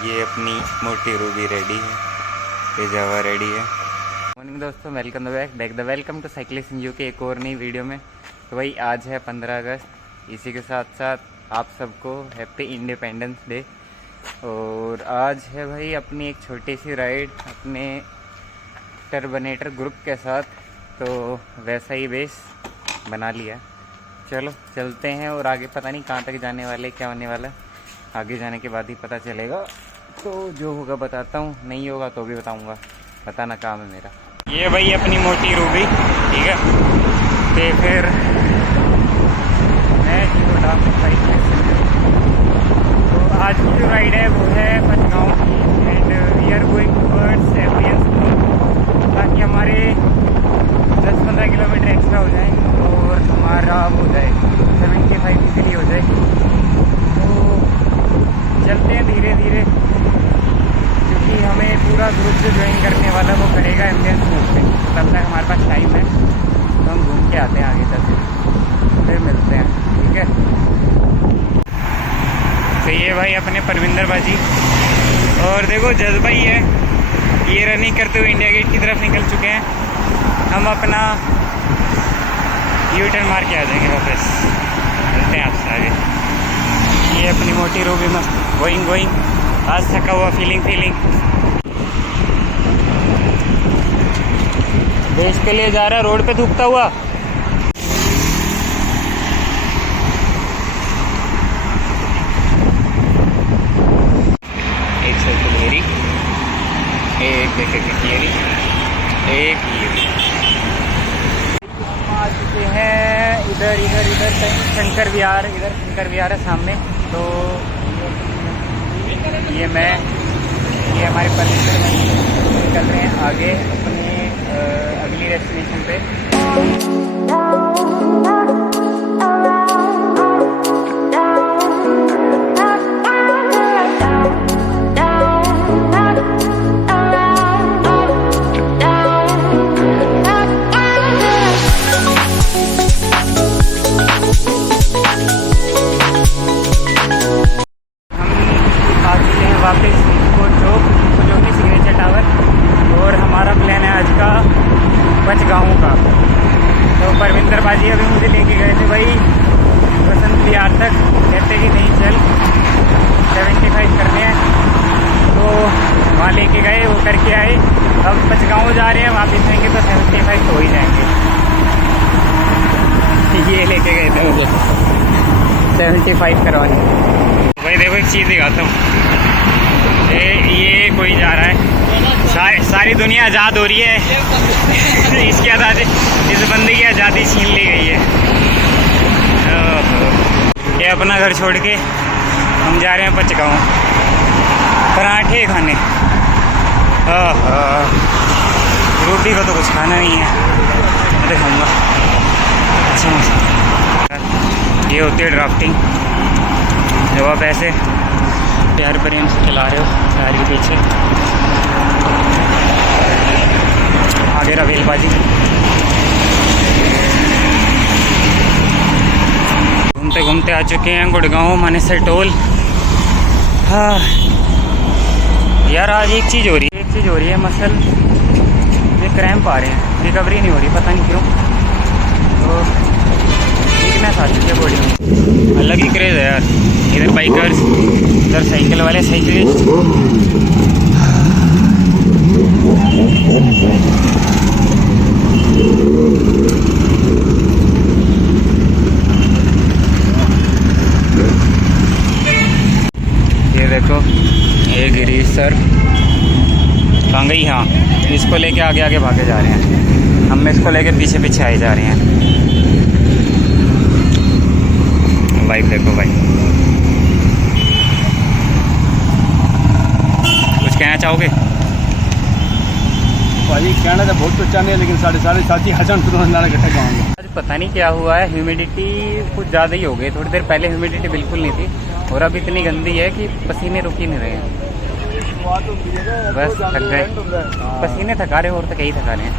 ये अपनी मोटी रूबी रेडी है, ये जावा रेडी है। मॉर्निंग दोस्तों, welcome welcome to cyclist in UK एक और नई वीडियो में। तो भाई आज है 15 अगस्त, इसी के साथ साथ आप सबको हैप्पी इंडिपेंडेंस डे। और आज है भाई अपनी एक छोटी सी राइड अपने टर्बनेटर ग्रुप के साथ, तो वैसा ही बेस बना लिया। चलो चलते हैं और आगे पता नहीं कहाँ तक जाने वाले, क्या होने वाला, आगे जाने के बाद ही पता चलेगा। तो जो होगा बताता हूँ, नहीं होगा तो भी बताऊँगा, बताना काम है मेरा। ये भाई अपनी मोटी रूबी, ठीक है। तो फिर मैं जीरो डाक साइकिल। तो आज की जो राइड है वो है पचगांव की, and we are going towards Avian school, ताकि हमारे 10-15 किलोमीटर एक्स्ट्रा हो जाए और हमारा हो जाए 75 इजीली हो जाए। तो चलते हैं धीरे धीरे, क्योंकि हमें पूरा ग्रुप जो ज्वाइन करने वाला वो करेगा एम्बियंस स्कूल पे। तब तक हमारे पास टाइम है, तो हम घूम के आते हैं आगे तक, फिर मिलते हैं, ठीक है। तो ये भाई अपने परविंदर बाजी, और देखो जज्बा ही है, ये रनिंग करते हुए इंडिया गेट की तरफ निकल चुके हैं। हम अपना यू टर्न मार के आ जाएंगे वापस, मिलते हैं आपसे आगे। ये अपनी मोटी रूबी मस्त गोइंग आज थका हुआ फीलिंग देश के लिए जा रहा है रोड पे थूकता हुआ। एक साइकिल हेरी, एक देखे हेरी, एक ये आ चुके हैं इधर शंकर विहार, इधर शंकर विहार है सामने। तो ये मैं, ये हमारे परमिशन निकल रहे हैं आगे अपने अगली डेस्टिनेशन पे। वापस इनको जो कि सिग्नेचर टावर, और हमारा प्लान है आज का पचगांव का। तो परविंदर बाजी अभी मुझे लेके गए थे भाई बसंत विहार तक, कहते कि नहीं चल 75 करने हैं, तो वहाँ लेके गए, वो करके आए। अब पचगांव जा रहे हैं, वापस आएंगे तो 75 तो हो ही जाएंगे। ये लेके गए थे मुझे 75 करवाने। भाई देखो एक चीज़ दिखाता हूँ, ये कोई जा रहा है, सारी दुनिया आज़ाद हो रही है इसकी आज़ादी, इस बंदे की आज़ादी छीन ली गई है। ये अपना घर छोड़ के हम जा रहे हैं पचगांव पराठे खाने। रोटी का तो कुछ खाना नहीं है, मैं दिखाऊंगा। अच्छा मौसम, ये होती है ड्राफ्टिंग, जब आप ऐसे प्यार प्रेम से चला रहे हो टायर के पीछे। आगे रवेलबाजी, घूमते घूमते आ चुके हैं गुड़गांव मानेसर टोल। हाँ यार, आज एक चीज़ हो रही है मसल, ये क्रैम्प आ रहे हैं, रिकवरी नहीं हो रही, पता नहीं क्यों। तो वीकनेस आ चुकी है बॉडी में, अलग ही क्रेज़ है यार। इधर बाइकर्स, इधर साइकिल वाले साइकिलिस्ट। ये देखो, ये गिरीश सर कहाँ गई। हाँ, इसको लेके आगे भागे जा रहे हैं, हम इसको लेके पीछे आए जा रहे हैं। बाइक देखो भाई, कुछ कहना चाहोगे? भाई कहना तो बहुत कुछ चाहते हैं, लेकिन साढ़े साथी हसन इकट्ठे पाएंगे। आज पता नहीं क्या हुआ है, ह्यूमिडिटी कुछ ज़्यादा ही हो गई। थोड़ी देर पहले ह्यूमिडिटी बिल्कुल नहीं थी, और अब इतनी गंदी है कि पसीने रुक ही नहीं रहे हैं। बस थक गए, पसीने थका रहे, और तो कई थका रहे हैं।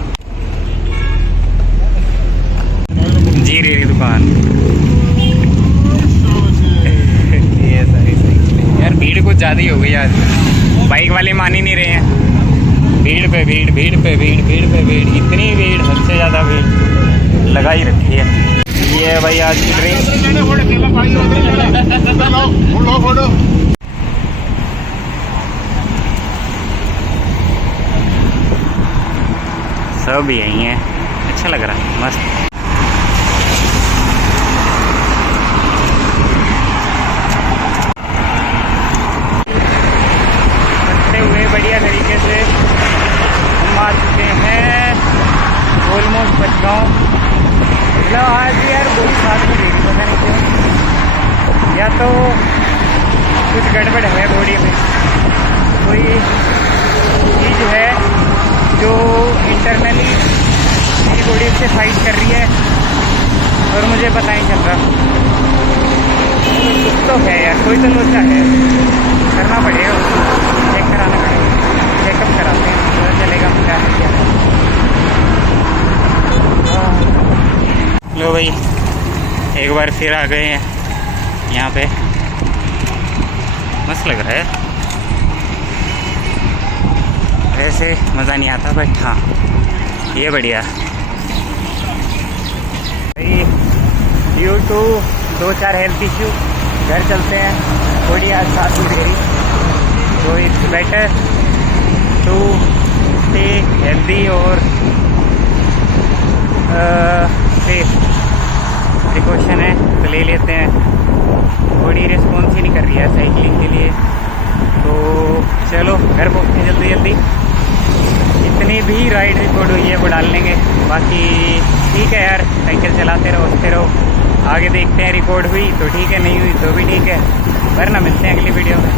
जी रही दुकान ये सारी यार भीड़ कुछ ज़्यादा ही हो गई आज, बाइक वाले मान ही नहीं रहे हैं। भीड़ पे भीड़, भीड़ पे भीड़, भीड़ पे भीड़, इतनी भीड़, हद से ज़्यादा भीड़ लगा ही रखी है। ये है भाई आज की ट्रेन। सब यही है, अच्छा लग रहा है, मस्त। करते हुए बढ़िया तरीके से हम आ चुके हैं ऑलमोस्ट बचगांव। मतलब आज यार बहुत साथ में देगी, पता नहीं क्यों, या तो कुछ गड़बड़ है बॉडी में, कोई चीज़ है जो इंटरनली मेरी बॉडी से फाइट कर रही है और मुझे पता नहीं चल रहा। कुछ तो है यार, कोई तो लोचा है, करना पड़ेगा, चेक कराना पड़ेगा, चेकअप कराते हैं, पता चलेगा क्या है क्या है। लो भाई एक बार फिर आ गए हैं यहाँ पे, मस्त लग रहा है। वैसे मज़ा नहीं आता बट हाँ ये बढ़िया। ड्यू टू 2-4 हेल्थ इश्यू घर चलते हैं, थोड़ी आज साथ ही देरी, तो it's better to stay healthy और सेफ। प्रिकॉशन है तो ले लेते हैं। बॉडी रिस्पॉन्स ही नहीं कर रही है साइकिलिंग के लिए, तो चलो घर पहुँचते हैं जल्दी जल्दी। जितनी भी राइड रिकॉर्ड हुई है वो डाल लेंगे, बाकी ठीक है यार, साइकिल चलाते रहो, हंसते रहो, आगे देखते हैं। रिकॉर्ड हुई तो ठीक है, नहीं हुई तो भी ठीक है, वरना मिलते हैं अगली वीडियो में।